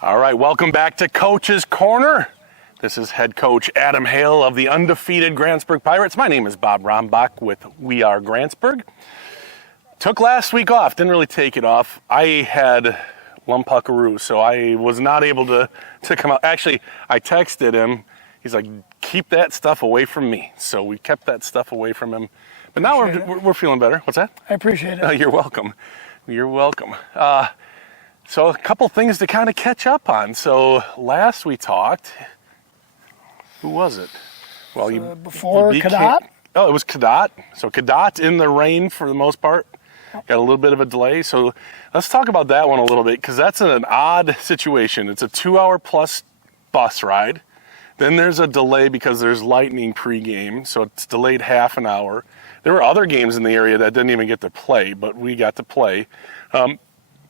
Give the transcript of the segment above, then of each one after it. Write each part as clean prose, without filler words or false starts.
All right, welcome back to Coach's Corner. This is head coach Adam Hale of the undefeated Grantsburg Pirates. My name is Bob Rombach with We Are Grantsburg. Took last week off, didn't really take it off. I had lumpuckaroo, so I was not able to come out. Actually, I texted him. He's like, keep that stuff away from me. So we kept that stuff away from him. But now we're feeling better. What's that? I appreciate it. Oh, you're welcome. You're welcome. So a couple things to kind of catch up on. So last we talked, who was it? Well, Before Cadott? Oh, it was Cadott. So Cadott in the rain for the most part. Got a little bit of a delay. So let's talk about that one a little bit because that's an odd situation. It's a 2-hour plus bus ride. Then there's a delay because there's lightning pregame, so it's delayed half an hour. There were other games in the area that didn't even get to play, but we got to play.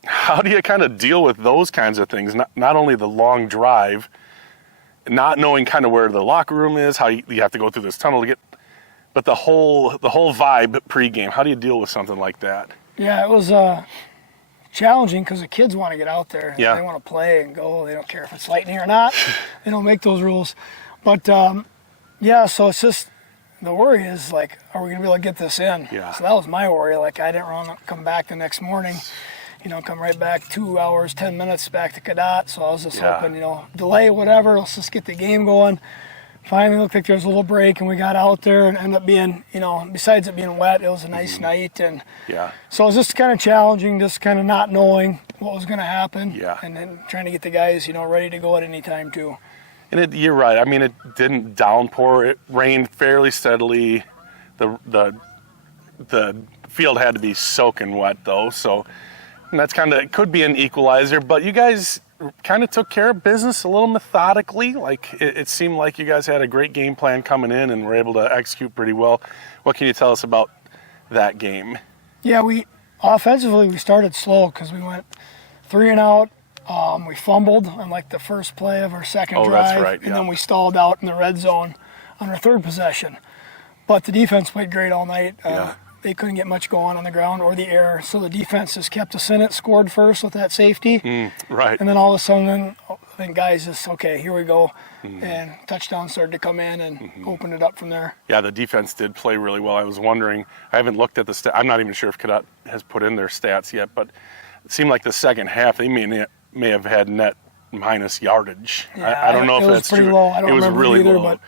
How do you kind of deal with those kinds of things? Not only the long drive, not knowing kind of where the locker room is, how you have to go through this tunnel to get, but the whole vibe pregame. How do you deal with something like that? Yeah, it was challenging because the kids want to get out there. Yeah. They want to play and go. They don't care if it's lightning or not. They don't make those rules. But, yeah, so it's just the worry is, like, are we going to be able to get this in? Yeah. So that was my worry. Like, I didn't want to come back the next morning, come right back 2 hours, 10 minutes back to Cadott. So I was just hoping, delay, whatever. Let's just get the game going. Finally looked like there was a little break, and we got out there and ended up being, besides it being wet, it was a nice night. And so it was just kind of challenging, just kind of not knowing what was going to happen. Yeah. And then trying to get the guys, ready to go at any time, too. And you're right. I mean, it didn't downpour. It rained fairly steadily. The field had to be soaking wet, though. So that's it could be an equalizer. But you guys kind of took care of business a little methodically. Like it seemed like you guys had a great game plan coming in and were able to execute pretty well. What can you tell us about that game? Yeah, Offensively, we started slow because we went 3 and out. We fumbled on the first play of our second drive. That's right, and then we stalled out in the red zone on our third possession. But the defense played great all night. They couldn't get much going on the ground or the air, so the defense just kept us in it, scored first with that safety. Right. And then all of a sudden, I think guys just, okay, here we go. And touchdown started to come in and opened it up from there. Yeah, the defense did play really well. I was wondering, I haven't looked at the stats. I'm not even sure if Cadott has put in their stats yet, but it seemed like the second half, they may have had net minus yardage. Yeah, I don't know if that's true. It was pretty low. I don't remember really either, low. But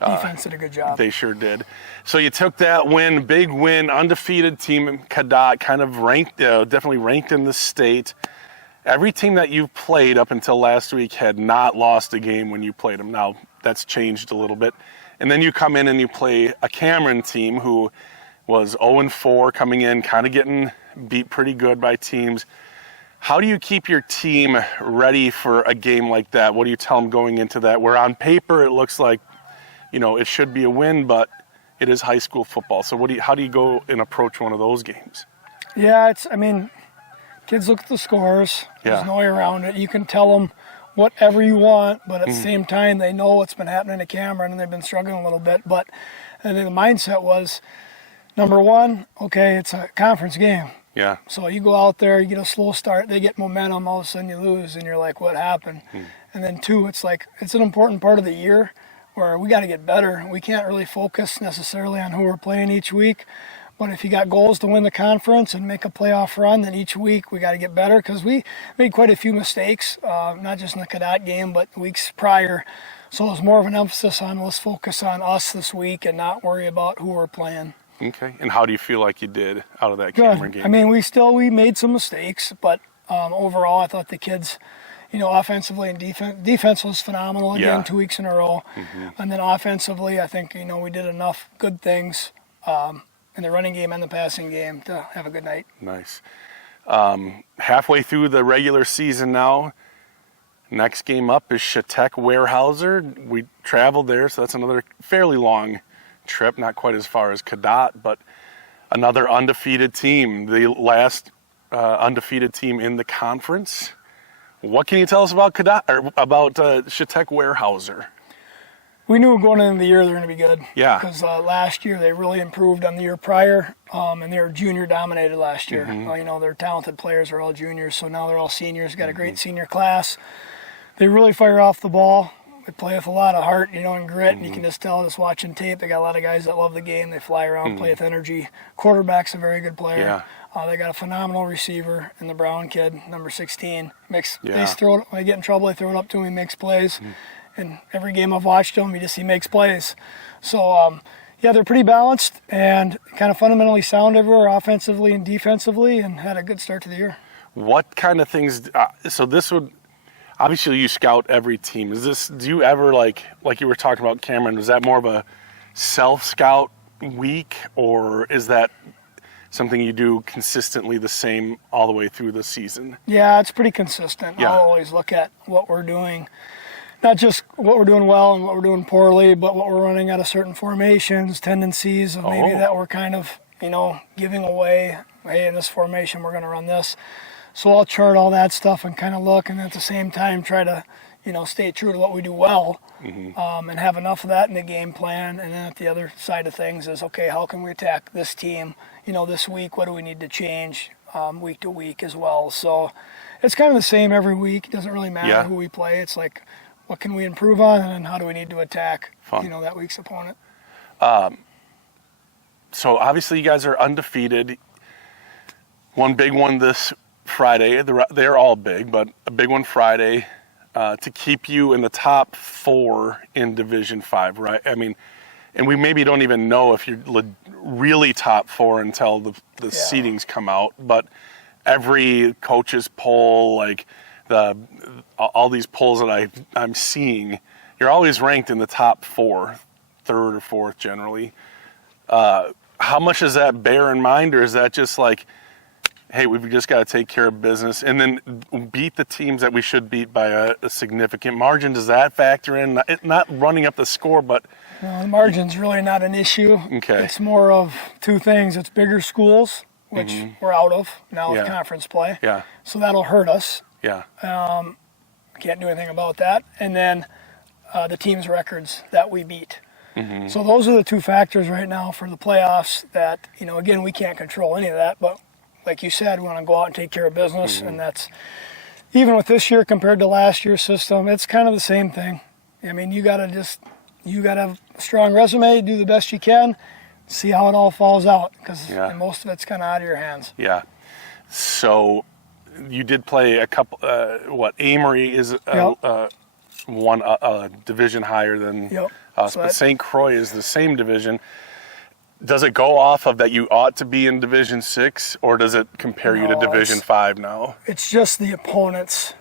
defense did a good job. They sure did. So you took that win, big win, undefeated team. Cadott kind of definitely ranked in the state. Every team that you've played up until last week had not lost a game when you played them. Now, that's changed a little bit. And then you come in and you play a Cameron team who was 0-4 coming in, kind of getting beat pretty good by teams. How do you keep your team ready for a game like that? What do you tell them going into that? Where on paper it looks like, it should be a win, but it is high school football. So how do you go and approach one of those games? Yeah, kids look at the scores. There's no way around it. You can tell them whatever you want, but at the same time, they know what's been happening to Cameron, and they've been struggling a little bit. But I think the mindset was, number one, okay, it's a conference game. Yeah. So you go out there, you get a slow start, they get momentum, all of a sudden you lose, and you're like, what happened? And then two, it's an important part of the year where we got to get better. We can't really focus necessarily on who we're playing each week. But if you got goals to win the conference and make a playoff run, then each week we got to get better because we made quite a few mistakes, not just in the Cadott game, but weeks prior. So there's more of an emphasis on let's focus on us this week and not worry about who we're playing. Okay. And how do you feel like you did out of that Cameron game? I mean, we made some mistakes, but overall I thought the kids, offensively and defense was phenomenal again 2 weeks in a row. And then offensively, I think, we did enough good things in the running game and the passing game to have a good night. Nice. Halfway through the regular season now. Next game up is Chetek-Weyerhaeuser. We traveled there, so that's another fairly long trip, not quite as far as Cadott, but another undefeated team, the last undefeated team in the conference. What can you tell us about Chetek-Weyerhaeuser? We knew going into the year they were going to be good. Yeah. Because last year they really improved on the year prior, and they were junior dominated last year. Their talented players are all juniors, so now they're all seniors. Got a great senior class. They really fire off the ball. They play with a lot of heart, and grit, and you can just tell just watching tape. They got a lot of guys that love the game. They fly around, play with energy. Quarterback's a very good player. Yeah. They got a phenomenal receiver in the Brown kid, number 16. Yeah. They throw it, when they get in trouble, they throw it up to him. He makes plays. And every game I've watched him, he makes plays. So, they're pretty balanced and kind of fundamentally sound everywhere, offensively and defensively, and had a good start to the year. What kind of things? So this would. Obviously, you scout every team. Do you ever, like you were talking about, Cameron, was that more of a self-scout week, or is that something you do consistently the same all the way through the season? Yeah, it's pretty consistent. Yeah. I'll always look at what we're doing, not just what we're doing well and what we're doing poorly, but what we're running out of certain formations, tendencies of maybe that we're kind of, giving away. Hey, in this formation, we're going to run this. So I'll chart all that stuff and kind of look, and at the same time try to, stay true to what we do well, and have enough of that in the game plan. And then at the other side of things is, okay, how can we attack this team, this week? What do we need to change week to week as well? So it's kind of the same every week. It doesn't really matter who we play. It's like, what can we improve on, and then how do we need to attack, that week's opponent? So obviously you guys are undefeated. One big one this Friday. They're all big, but a big one Friday to keep you in the top 4 in Division 5, right? I mean, and we maybe don't even know if you're really top 4 until the seedings come out. But every coach's poll, like all these polls that I'm seeing, you're always ranked in the top 4, 3rd or 4th generally. How much does that bear in mind, or is that just like, hey, we've just got to take care of business and then beat the teams that we should beat by a significant margin? Does that factor in? Not running up the score, but... No, the margin's really not an issue. Okay. It's more of 2 things. It's bigger schools, which we're out of now with conference play. Yeah. So that'll hurt us. Yeah. Can't do anything about that. And then the team's records that we beat. So those are the 2 factors right now for the playoffs that, again, we can't control any of that, but like you said, we want to go out and take care of business, and that's, even with this year compared to last year's system, it's kind of the same thing. I mean, you got to have a strong resume, do the best you can, see how it all falls out, because most of it's kind of out of your hands. Yeah. So you did play a couple, Amory is one division higher than us, So but St. Croix is the same division. Does it go off of that you ought to be in Division 6, or does it compare you to Division 5 now? It's just the opponent's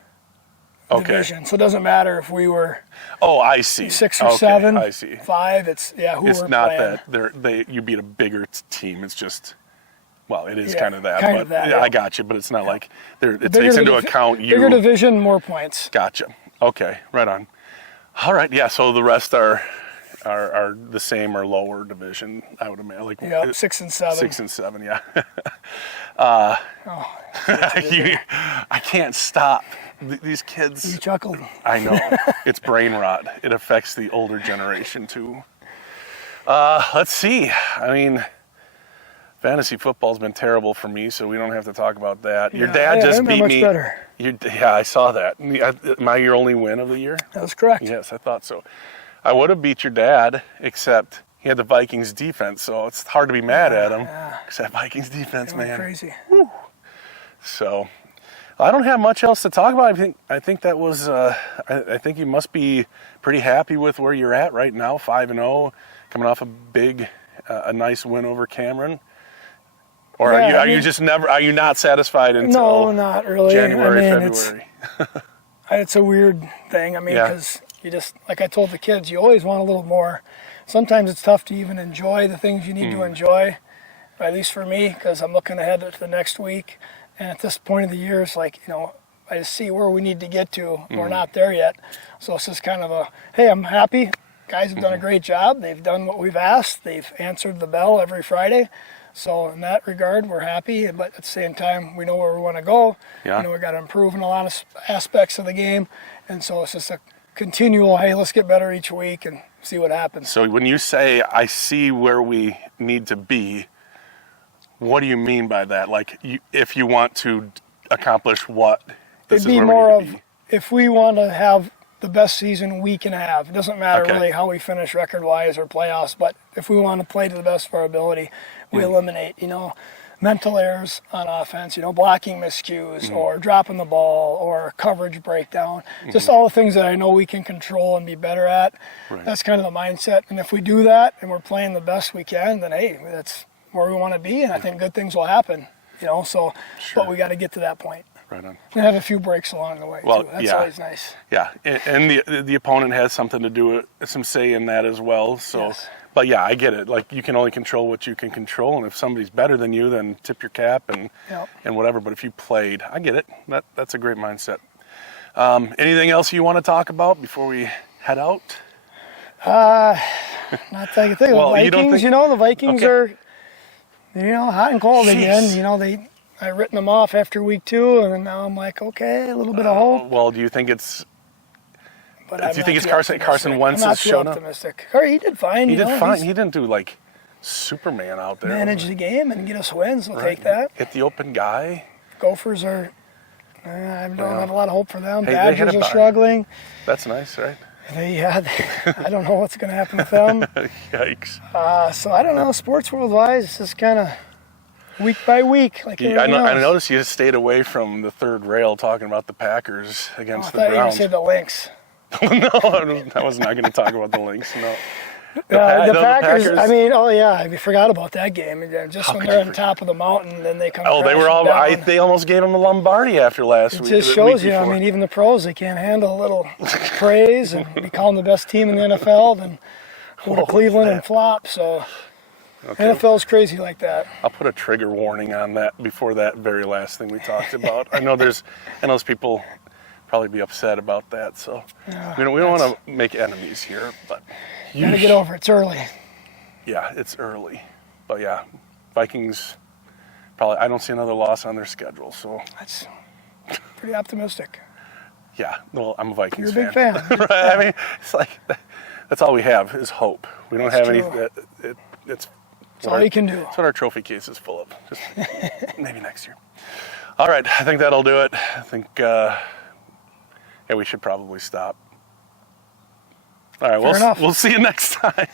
division. So it doesn't matter if we were I see. 6 or 7, I see. 5, it's who it's we're not playing. that you beat a bigger team. It's just, well, it is kind of that. Kind but of that, I got you, but it's not like it takes into account you. Bigger division, more points. Gotcha. Okay, right on. All right, yeah, so the rest are the same or lower division, I would imagine. 6 and 7. 6 and 7, yeah. I can't stop. These kids. You chuckled. I know. It's brain rot. It affects the older generation, too. Let's see. I mean, fantasy football's been terrible for me, so we don't have to talk about that. Your dad just beat me. Better. I saw that. Am I your only win of the year? That was correct. Yes, I thought so. I would have beat your dad, except he had the Vikings defense, so it's hard to be mad at him. Because that Vikings defense, man. Crazy. Whew. So, I don't have much else to talk about. I think that was. I think you must be pretty happy with where you're at right now, 5-0, coming off a nice win over Cameron. Or are you just never? Are you not satisfied until? No, not really. January, February. It's a weird thing. I mean, because you just, like I told the kids, you always want a little more. Sometimes it's tough to even enjoy the things you need to enjoy, at least for me, because I'm looking ahead to the next week. And at this point of the year, it's like, I just see where we need to get to. We're not there yet. So it's just kind of hey, I'm happy. Guys have done a great job. They've done what we've asked. They've answered the bell every Friday. So in that regard, we're happy. But at the same time, we know where we want to go. Yeah. We got to improve in a lot of aspects of the game. And so it's just a continual, hey, let's get better each week and see what happens. So when you say, I see where we need to be, what do you mean by that? Like, if you want to accomplish what? It'd be more of, if we want to have the best season we can have, it doesn't matter Okay. really how we finish record-wise or playoffs, but if we want to play to the best of our ability, we eliminate, mental errors on offense, blocking miscues or dropping the ball or coverage breakdown, just all the things that I know we can control and be better at. Right. That's kind of the mindset. And if we do that and we're playing the best we can, then, hey, that's where we want to be, and I think good things will happen, so, Sure. but we got to get to that point. Right on. And have a few breaks along the way, Well, too. That's yeah. always nice. Yeah, and the opponent has something to do with some say in that as well. So, Yes. but yeah, I get it. Like, you can only control what you can control, and if somebody's better than you, then tip your cap and Yep. and whatever. But if you played, I get it. That's a great mindset. Anything else you want to talk about before we head out? Not that I can think of. Well, The you don't Vikings, think- the Vikings Okay. are, hot and cold again. Jeez. I written them off after week 2, and then now I'm like, okay, a little bit of hope. Well, do you think it's But do I'm you not think it's too Carson optimistic. Wentz I'm not has too shown up? optimistic. Or he did fine. He did fine. He's He didn't do like Superman out there. managed the game and get us wins. We'll Right. take that. Hit the open guy. Gophers are. I don't have a lot of hope for them. Hey, they hit Badgers a are bye. struggling. That's nice, right? I don't know what's going to happen with them. Yikes. So I don't know. Sports world wise, it's just kind of week by week, like I everything else. noticed you stayed away from the third rail talking about the Packers I against thought the you were going Browns. to say the Lynx. No, I was not going to talk about the Lynx. No. The the Packers, Packers- I mean, I forgot about that game. And just How when could they're you on top of the mountain, then they come Oh, they were all. crashing down. They almost gave him a Lombardi after last It week. just the shows week you, I before. mean, even the pros, they can't handle a little praise and be calling the best team in the NFL, then go to Holy Cleveland and snap. flop. So Okay. NFL's crazy like that. I'll put a trigger warning on that before that very last thing we talked about. I know those people probably be upset about that. So we don't want to make enemies here, but You gotta get over it. It's early. yeah, it's early. But yeah, Vikings probably. I don't see another loss on their schedule. So That's pretty optimistic. yeah, well, I'm a Vikings You're a big fan. Right? I mean, it's like that's all we have is hope. We don't That's have any. true. It's That's all you can do. That's what our trophy case is full of. Just maybe next year. All right, I think that'll do it. I think we should probably stop. All right, Fair enough. we'll see you next time.